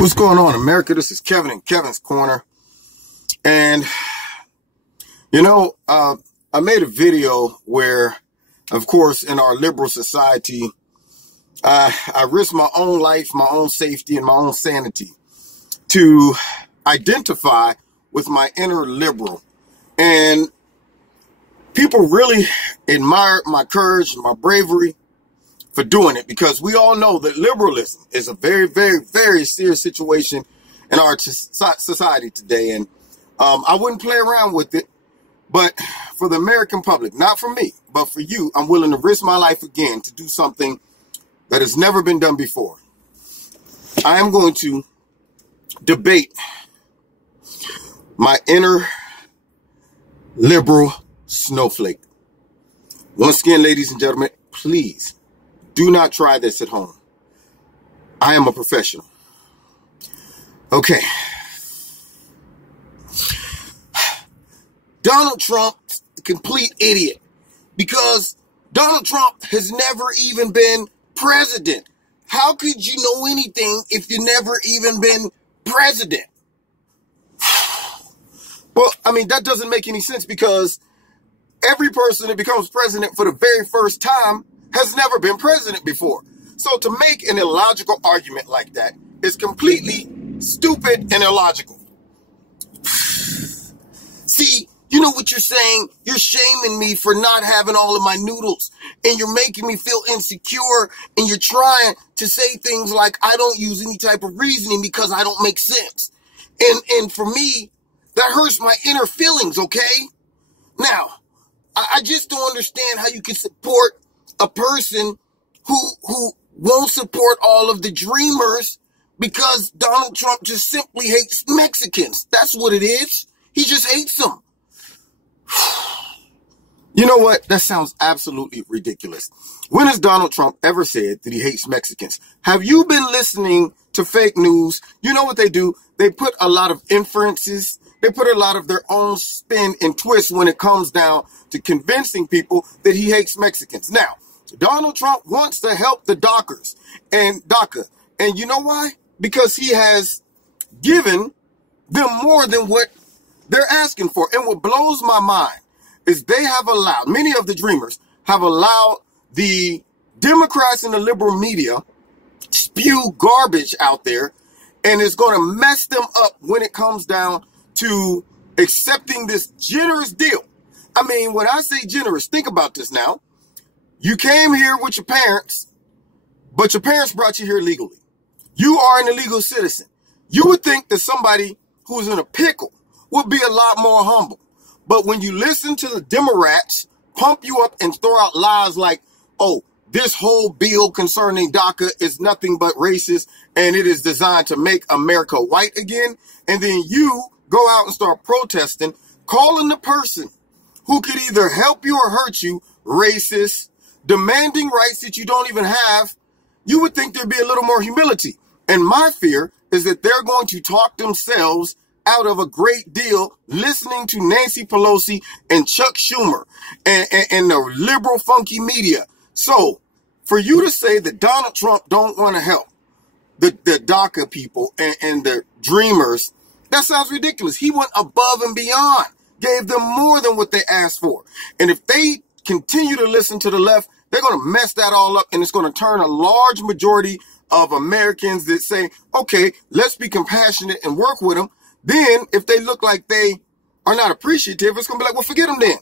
What's going on, America? This is Kevin in Kevin's Corner. And, I made a video where, of course, in our liberal society, I risk my own life, my own safety, and my own sanity to identify with my inner liberal. And people really admire my courage and my bravery for doing it, because we all know that liberalism is a very, very, very serious situation in our society today. And I wouldn't play around with it, but for the American public, not for me, but for you, I'm willing to risk my life again to do something that has never been done before. I am going to debate my inner liberal snowflake. Once again, ladies and gentlemen, please do not try this at home. I am a professional. Okay. Donald Trump's a complete idiot, because Donald Trump has never even been president. How could you know anything if you've never even been president? Well, I mean, that doesn't make any sense, because every person that becomes president for the very first time has never been president before. So to make an illogical argument like that is completely stupid and illogical. See, you know what you're saying? You're shaming me for not having all of my noodles, and you're making me feel insecure, and you're trying to say things like I don't use any type of reasoning because I don't make sense. And for me, that hurts my inner feelings, okay? Now, I just don't understand how you can support a person who won't support all of the dreamers because Donald Trump just simply hates Mexicans. That's what it is. He just hates them. You know what? That sounds absolutely ridiculous. When has Donald Trump ever said that he hates Mexicans? Have you been listening to fake news? You know what they do? They put a lot of inferences. They put a lot of their own spin and twist when it comes down to convincing people that he hates Mexicans. Now, Donald Trump wants to help the DACA. And you know why? Because he has given them more than what they're asking for. And what blows my mind is they have allowed, many of the dreamers have allowed the Democrats and the liberal media spew garbage out there, and it's going to mess them up when it comes down to accepting this generous deal. I mean, when I say generous, think about this now. You came here with your parents, but your parents brought you here legally. You are an illegal citizen. You would think that somebody who's in a pickle would be a lot more humble. But when you listen to the Democrats pump you up and throw out lies like, oh, this whole bill concerning DACA is nothing but racist, and it is designed to make America white again, and then you go out and start protesting, calling the person who could either help you or hurt you racist, demanding rights that you don't even have, you would think there'd be a little more humility. And my fear is that they're going to talk themselves out of a great deal listening to Nancy Pelosi and Chuck Schumer and the liberal funky media. So for you to say that Donald Trump don't want to help the DACA people and the dreamers, that sounds ridiculous. He went above and beyond, gave them more than what they asked for. And if they continue to listen to the left, they're going to mess that all up, and it's going to turn a large majority of Americans that say, okay, let's be compassionate and work with them. Then if they look like they are not appreciative, it's going to be like, well, forget them then.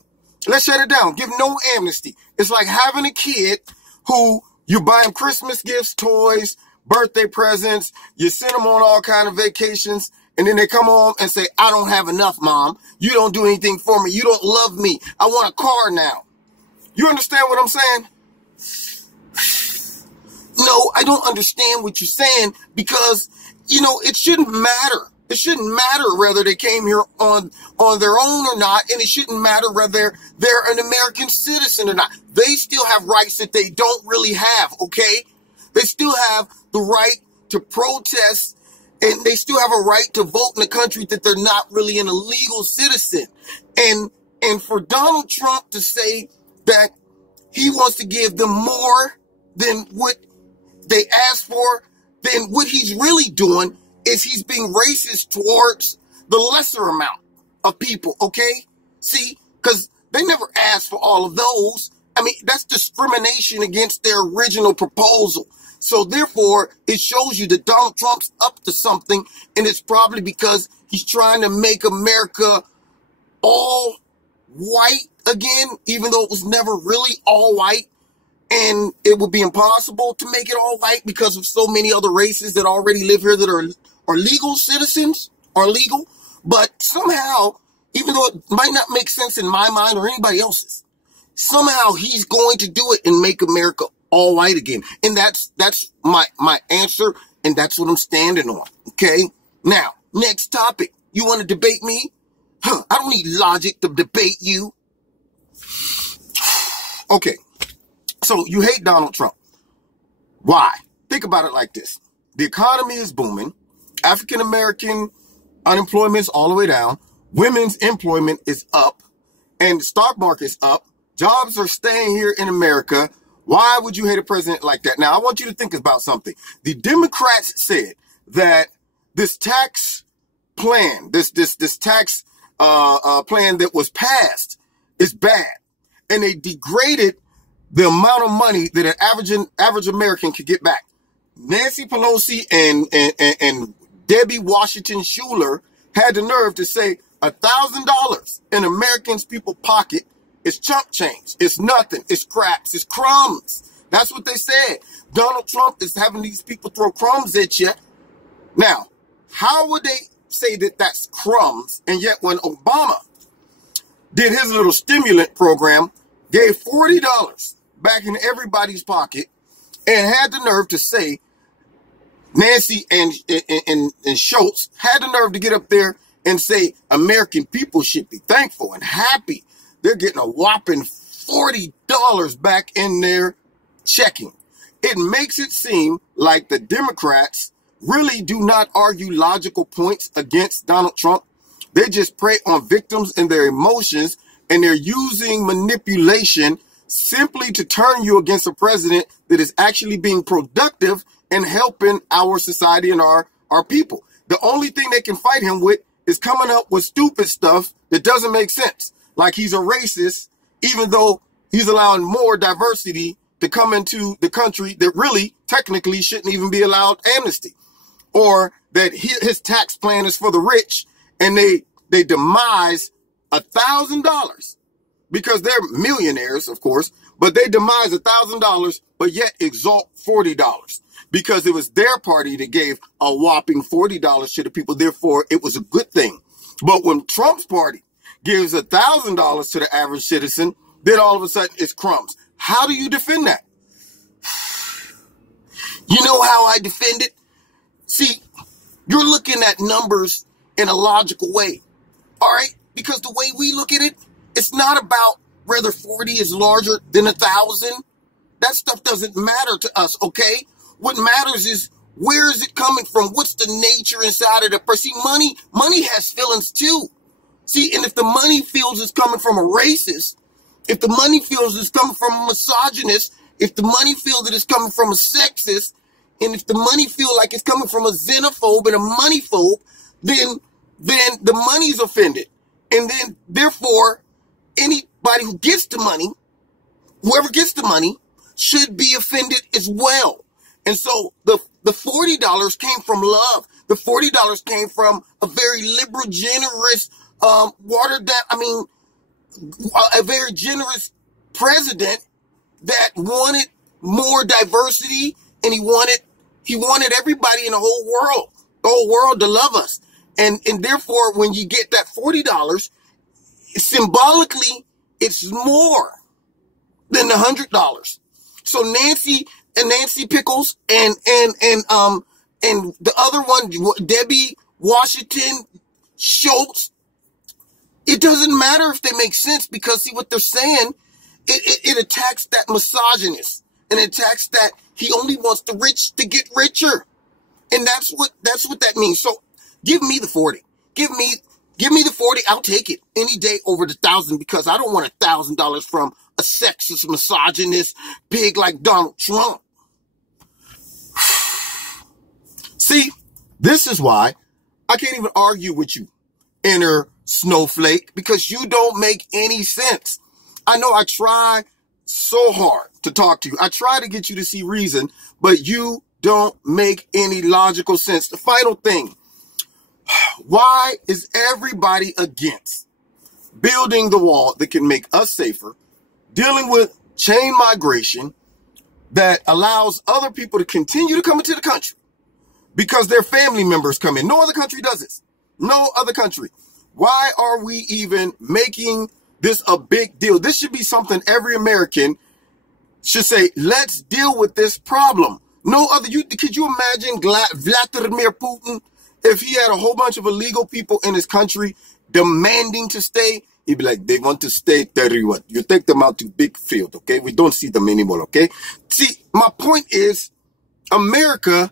Let's shut it down. Give no amnesty. It's like having a kid who you buy him Christmas gifts, toys, birthday presents, you send them on all kind of vacations, and then they come home and say, I don't have enough, Mom. You don't do anything for me. You don't love me. I want a car now. You understand what I'm saying? No, I don't understand what you're saying, because, it shouldn't matter. It shouldn't matter whether they came here on their own or not, and it shouldn't matter whether they're an American citizen or not. They still have rights that they don't really have, okay? They still have the right to protest, and they still have a right to vote in a country that they're not really an illegal citizen. And for Donald Trump to say that he wants to give them more than what they asked for, then what he's really doing is he's being racist towards the lesser amount of people, okay? See, because they never asked for all of those. I mean, that's discrimination against their original proposal. So therefore, it shows you that Donald Trump's up to something, and it's probably because he's trying to make America all white again, even though it was never really all white. And it would be impossible to make it all white because of so many other races that already live here that are legal citizens, are legal. But somehow, even though it might not make sense in my mind or anybody else's, somehow he's going to do it and make America all white again. And that's my answer, and that's what I'm standing on. Okay? Now, next topic. You want to debate me? I don't need logic to debate you. Okay. So you hate Donald Trump. Why? Think about it like this. The economy is booming. African-American unemployment's all the way down. Women's employment is up. And the stock market's up. Jobs are staying here in America. Why would you hate a president like that? Now, I want you to think about something. The Democrats said that this tax plan, this tax plan that was passed is bad. And they degraded the amount of money that an average American could get back. Nancy Pelosi and Debbie Washington Shuler had the nerve to say $1,000 in Americans' people's pocket is chump change. It's nothing. It's scraps. It's crumbs. That's what they said. Donald Trump is having these people throw crumbs at you. Now, how would they say that that's crumbs? And yet when Obama did his little stimulant program, gave $40 back in everybody's pocket, and had the nerve to say, Nancy and Schultz had the nerve to get up there and say American people should be thankful and happy. They're getting a whopping $40 back in their checking. It makes it seem like the Democrats really do not argue logical points against Donald Trump. They just prey on victims and their emotions, and they're using manipulation simply to turn you against a president that is actually being productive and helping our society and our people. The only thing they can fight him with is coming up with stupid stuff that doesn't make sense. Like he's a racist, even though he's allowing more diversity to come into the country that really technically shouldn't even be allowed amnesty. Or that his tax plan is for the rich, and they demise $1,000 because they're millionaires, of course, but they demise $1,000, but yet exalt $40 because it was their party that gave a whopping $40 to the people. Therefore, it was a good thing. But when Trump's party gives $1,000 to the average citizen, then all of a sudden it's crumbs. How do you defend that? You know how I defend it? See, you're looking at numbers in a logical way. All right? Because the way we look at it, it's not about whether 40 is larger than 1,000. That stuff doesn't matter to us, okay? What matters is where is it coming from? What's the nature inside of the person? See, money has feelings too. See, and if the money feels it's coming from a racist, if the money feels it's coming from a misogynist, if the money feels that it's coming from a sexist, and if the money feels like it's coming from a xenophobe and a moneyphobe, then the money's offended. And then, therefore, anybody who gets the money, whoever gets the money, should be offended as well. And so the $40 came from love. The $40 came from a very liberal, generous, watered down, a very generous president that wanted more diversity, and he wanted everybody in the whole world to love us. And therefore, when you get that $40, symbolically, it's more than the $100. So Nancy Pickles and the other one, Debbie Washington Schultz, it doesn't matter if they make sense, because see what they're saying, it attacks that misogynist, and it attacks that he only wants the rich to get richer. And that's what that means. So give me the 40. Give me the 40. I'll take it any day over the 1,000, because I don't want $1,000 from a sexist, misogynist pig like Donald Trump. See, This is why I can't even argue with you, inner snowflake, because you don't make any sense. I know I try so hard to talk to you. I try to get you to see reason, but you don't make any logical sense. The final thing, why is everybody against building the wall that can make us safer, dealing with chain migration that allows other people to continue to come into the country because their family members come in? No other country does this. No other country. Why are we even making this a big deal? This should be something every American should say, let's deal with this problem. No other. Could you imagine Vladimir Putin, if he had a whole bunch of illegal people in his country demanding to stay? He'd be like, they want to stay, tell you what, you take them out to big field, okay? We don't see them anymore, okay? See, my point is, America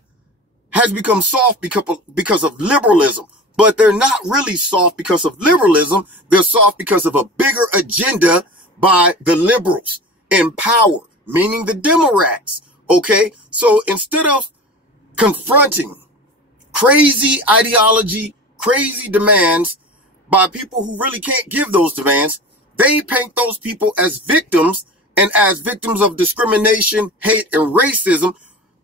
has become soft because of liberalism. But they're not really soft because of liberalism. They're soft because of a bigger agenda by the liberals in power, meaning the Democrats. Okay, so instead of confronting crazy ideology, crazy demands by people who really can't give those demands, they paint those people as victims and as victims of discrimination, hate, and racism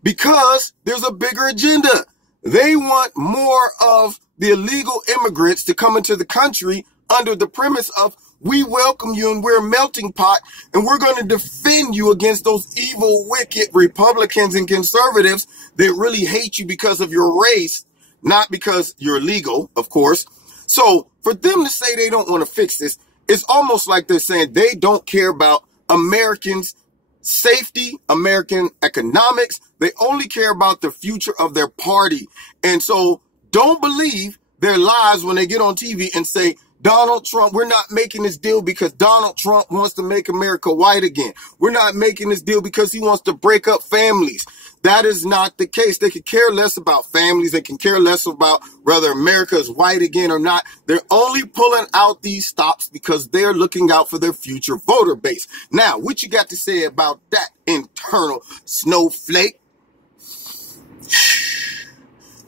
because there's a bigger agenda. They want more of the illegal immigrants to come into the country under the premise of we welcome you and we're a melting pot and we're going to defend you against those evil, wicked Republicans and conservatives that really hate you because of your race, not because you're illegal, of course. So for them to say they don't want to fix this, it's almost like they're saying they don't care about Americans' safety, American economics. They only care about the future of their party. And so don't believe their lies when they get on TV and say, Donald Trump, we're not making this deal because Donald Trump wants to make America white again. We're not making this deal because he wants to break up families. That is not the case. They could care less about families. They can care less about whether America is white again or not. They're only pulling out these stops because they're looking out for their future voter base. Now, what you got to say about that, internal snowflake?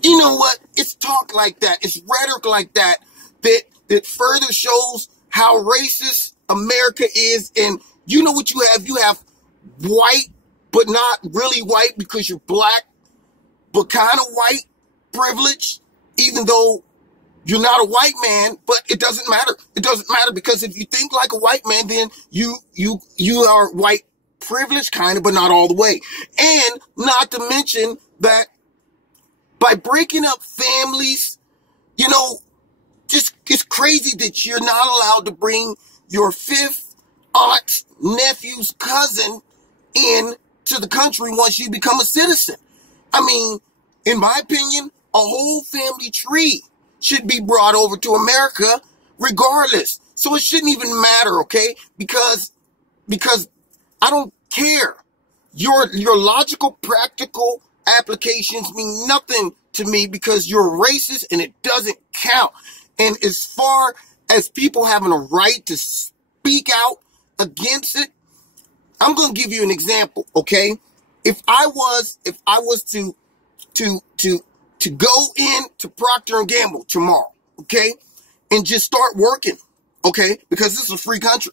You know what? It's talk like that. It's rhetoric like that that further shows how racist America is. And you know what you have? You have white, but not really white because you're black, but kind of white privilege, even though you're not a white man, but it doesn't matter. It doesn't matter because if you think like a white man, then you are white privilege kind of, but not all the way. And not to mention that by breaking up families, you know, just it's crazy that you're not allowed to bring your fifth aunt's nephew's cousin in to the country once you become a citizen. I mean, in my opinion, a whole family tree should be brought over to America regardless. So it shouldn't even matter, okay? Because I don't care. Your logical, practical applications mean nothing to me because you're racist and it doesn't count. And as far as people having a right to speak out against it, I'm going to give you an example, okay? If I was to go in to Procter & Gamble tomorrow, okay, and just start working, okay, because this is a free country,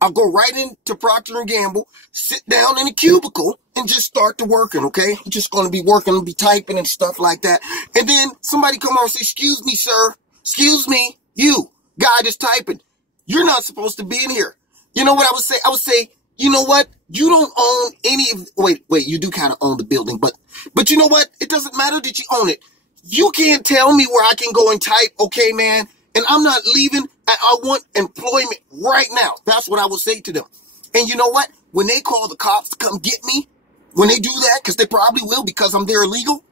I'll go right into Procter & Gamble, sit down in a cubicle, and just start to working, okay? I'm just going to be working, be typing and stuff like that. And then somebody come on and say, excuse me, sir. Excuse me, you, guy that's typing. You're not supposed to be in here. You know what I would say? I would say, you know what? You don't own any of, wait, you do kind of own the building, but you know what? It doesn't matter that you own it. You can't tell me where I can go and type, okay, man? And I'm not leaving. I want employment right now. That's what I would say to them. And you know what? When they call the cops to come get me, when they do that, because they probably will because I'm there illegal,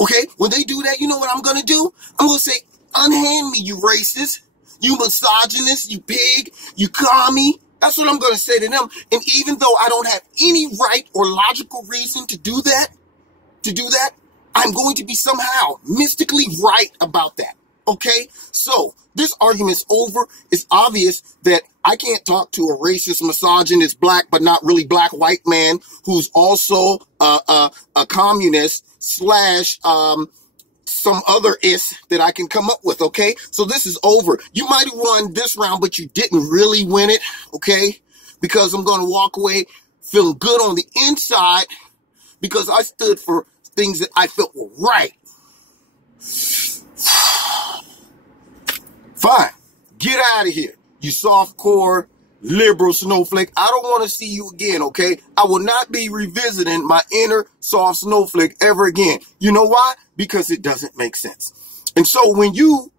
okay? When they do that, you know what I'm going to do? I'm going to say, unhand me, you racist, you misogynist, you pig, you commie. That's what I'm going to say to them. And even though I don't have any right or logical reason to do that, I'm going to be somehow mystically right about that. Okay? So this argument's over. It's obvious that I can't talk to a racist, misogynist, black, but not really black white man who's also a communist / some other is that I can come up with, okay? So this is over. You might have won this round, but you didn't really win it, okay? Because I'm going to walk away feeling good on the inside because I stood for things that I felt were right. Fine. Get out of here, you softcore liberal snowflake. I don't want to see you again, okay? I will not be revisiting my inner soft snowflake ever again. You know why? Because it doesn't make sense. And so when you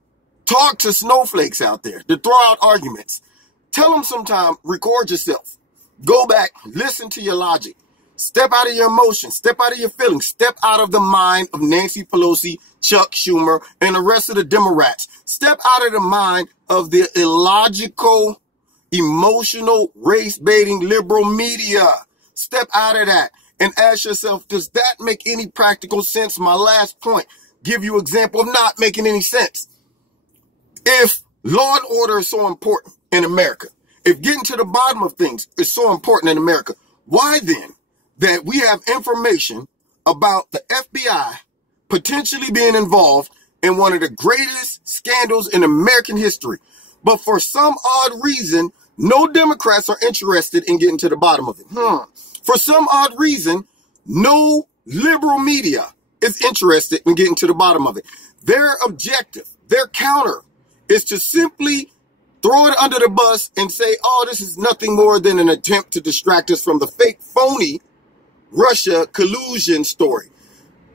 talk to snowflakes out there to throw out arguments, tell them sometime, record yourself. Go back, listen to your logic. Step out of your emotions. Step out of your feelings. Step out of the mind of Nancy Pelosi, Chuck Schumer, and the rest of the Democrats. Step out of the mind of the illogical, emotional, race-baiting liberal media. Step out of that and ask yourself, does that make any practical sense? My last point, give you an example of not making any sense. If law and order is so important in America, if getting to the bottom of things is so important in America, why then that we have information about the FBI potentially being involved in one of the greatest scandals in American history, but for some odd reason, no Democrats are interested in getting to the bottom of it. For some odd reason, no liberal media is interested in getting to the bottom of it. Their objective, their counter, is to simply throw it under the bus and say, oh, this is nothing more than an attempt to distract us from the fake, phony Russia collusion story.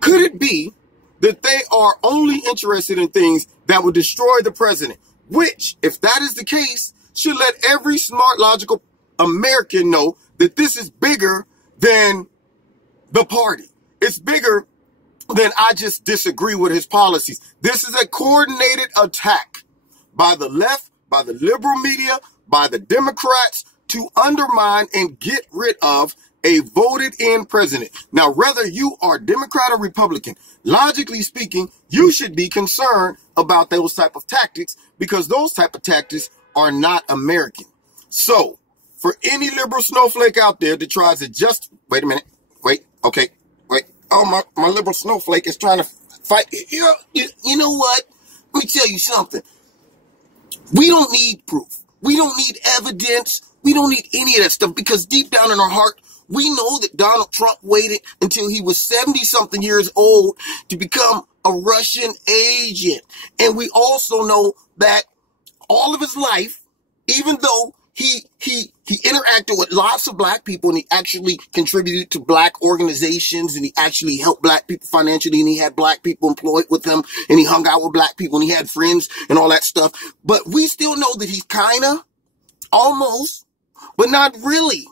Could it be that they are only interested in things that would destroy the president? Which, if that is the case, should let every smart, logical American know that this is bigger than the party. It's bigger than I just disagree with his policies. This is a coordinated attack by the left, by the liberal media, by the Democrats to undermine and get rid of a voted-in president. Now, whether you are Democrat or Republican, logically speaking, you should be concerned about those type of tactics because those type of tactics are not American. So, for any liberal snowflake out there that tries to just... Wait a minute. Wait. Okay. Wait. Oh, my liberal snowflake is trying to fight. You know what? Let me tell you something. We don't need proof. We don't need evidence. We don't need any of that stuff because deep down in our heart, we know that Donald Trump waited until he was 70-something years old to become a Russian agent. And we also know that all of his life, even though he interacted with lots of black people and he actually contributed to black organizations and he actually helped black people financially and he had black people employed with him and he hung out with black people and he had friends and all that stuff. But we still know that he's kind of, almost, but not really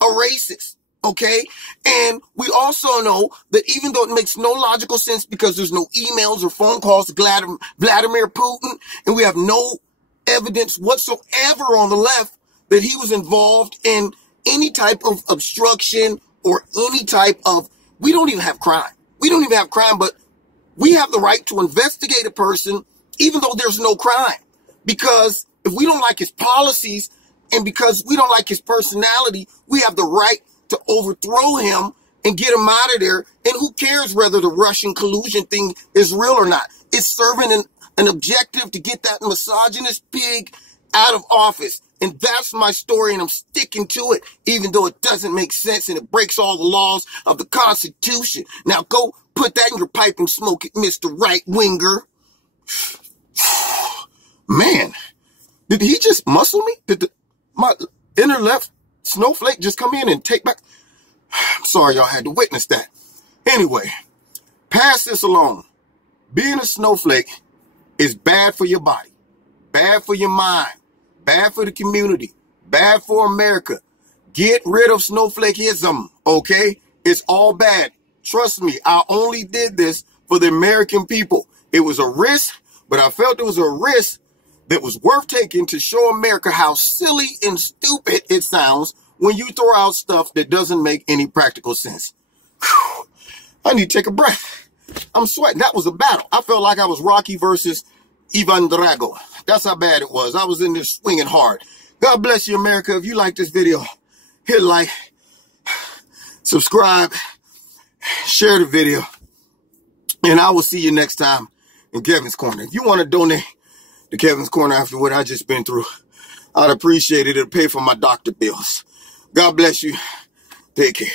a racist. Okay. And we also know that even though it makes no logical sense because there's no emails or phone calls to Vladimir Putin, and we have no evidence whatsoever on the left that he was involved in any type of obstruction or any type of, we don't even have crime. We don't even have crime, but we have the right to investigate a person even though there's no crime. Because if we don't like his policies and because we don't like his personality, we have the right to overthrow him and get him out of there. And who cares whether the Russian collusion thing is real or not? It's serving an objective to get that misogynist pig out of office. And that's my story, and I'm sticking to it, even though it doesn't make sense and it breaks all the laws of the Constitution. Now go put that in your pipe and smoke it, Mr. Right-Winger. Man, did he just muscle me? Did my inner left snowflake just come in and take back? I'm sorry y'all had to witness that. Anyway, pass this along. Being a snowflake is bad for your body, bad for your mind, bad for the community, bad for America. Get rid of snowflakeism, okay? It's all bad. Trust me, I only did this for the American people. It was a risk, but I felt it was a risk that was worth taking to show America how silly and stupid it sounds when you throw out stuff that doesn't make any practical sense. Whew. I need to take a breath. I'm sweating. That was a battle. I felt like I was Rocky versus Ivan Drago. That's how bad it was. I was in there swinging hard. God bless you, America. If you like this video, hit like, subscribe, share the video, and I will see you next time. in Kevin's Corner. If you want to donate to Kevin's Corner after what I just been through, I'd appreciate it. It'll pay for my doctor bills. God bless you. Take care.